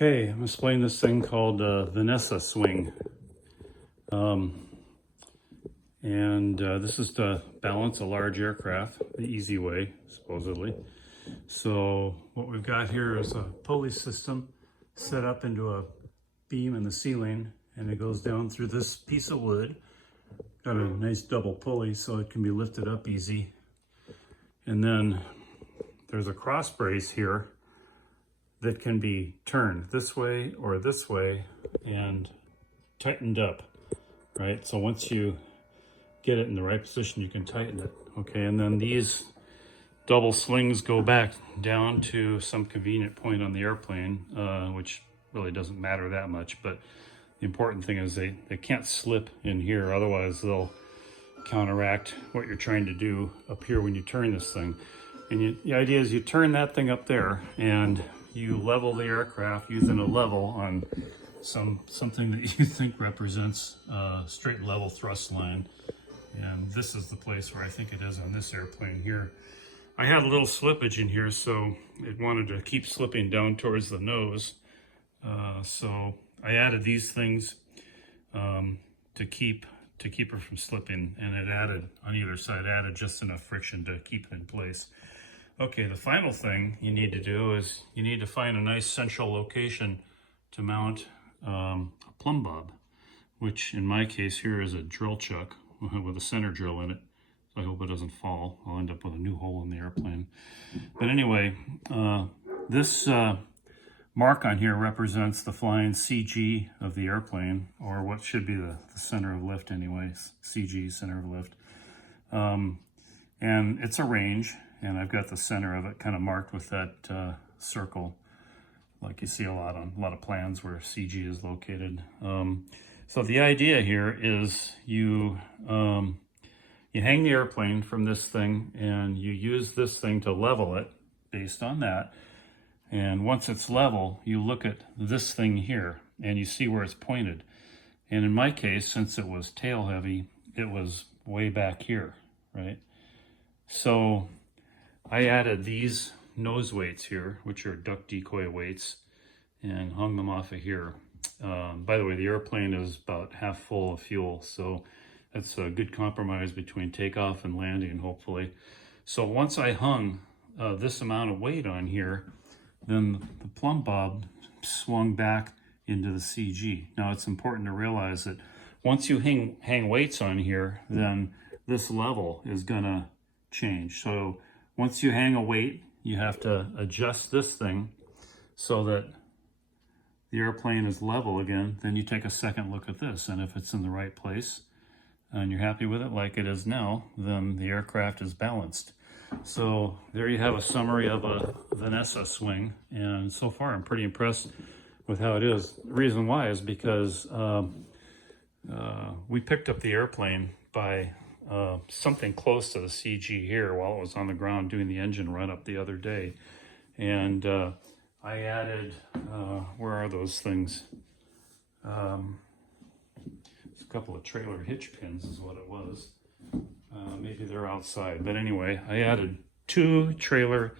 Okay, I'm displaying this thing called Vanessa Swing. This is to balance a large aircraft the easy way, supposedly. So what we've got here is a pulley system set up into a beam in the ceiling, and it goes down through this piece of wood. Got a nice double pulley so it can be lifted up easy. And then there's a cross brace here that can be turned this way or this way and tightened up, right? So once you get it in the right position, you can tighten it, okay? And then these double slings go back down to some convenient point on the airplane, which really doesn't matter that much, but the important thing is they can't slip in here, otherwise they'll counteract what you're trying to do up here when you turn this thing. And the idea is you turn that thing up there and you level the aircraft using a level on something that you think represents a straight level thrust line. And this is the place where I think it is on this airplane here. I had a little slippage in here, so it wanted to keep slipping down towards the nose. So I added these things to keep her from slipping, and it added on either side, added just enough friction to keep it in place. Okay, the final thing you need to do is you need to find a nice central location to mount a plumb bob, which in my case here is a drill chuck with a center drill in it. So I hope it doesn't fall. I'll end up with a new hole in the airplane. But anyway, this mark on here represents the flying CG of the airplane, or what should be the center of lift anyways, CG, center of lift. And it's a range, and I've got the center of it kind of marked with that circle, like you see a lot of plans where CG is located. So the idea here is you hang the airplane from this thing, and you use this thing to level it based on that. And once it's level, you look at this thing here, and you see where it's pointed. And in my case, since it was tail heavy, it was way back here, right? So I added these nose weights here, which are duck decoy weights, and hung them off of here. By the way, the airplane is about half full of fuel, so that's a good compromise between takeoff and landing, hopefully. So once I hung this amount of weight on here, then the plumb bob swung back into the CG. Now it's important to realize that once you hang weights on here, then this level is gonna change. So once you hang a weight, you have to adjust this thing so that the airplane is level again. Then you take a second look at this, and if it's in the right place and you're happy with it like it is now, then the aircraft is balanced. So there you have a summary of a Vanessa Swing, and so far I'm pretty impressed with how it is. The reason why is because we picked up the airplane by something close to the CG here while it was on the ground doing the engine run up the other day. And I added, where are those things? It's a couple of trailer hitch pins is what it was. Maybe they're outside, but anyway, I added 2 trailer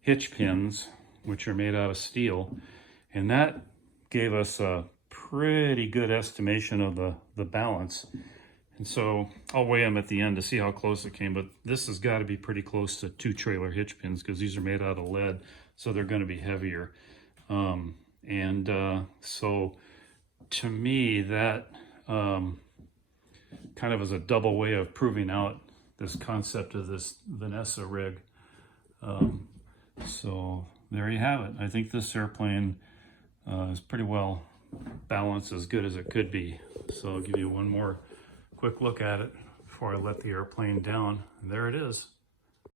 hitch pins, which are made out of steel, and that gave us a pretty good estimation of the balance. And so I'll weigh them at the end to see how close it came, but this has got to be pretty close to 2 trailer hitch pins because these are made out of lead, so they're going to be heavier. So to me, that kind of is a double way of proving out this concept of this Vanessa rig. So there you have it. I think this airplane is pretty well balanced, as good as it could be. So I'll give you one more quick look at it before I let the airplane down. And there it is.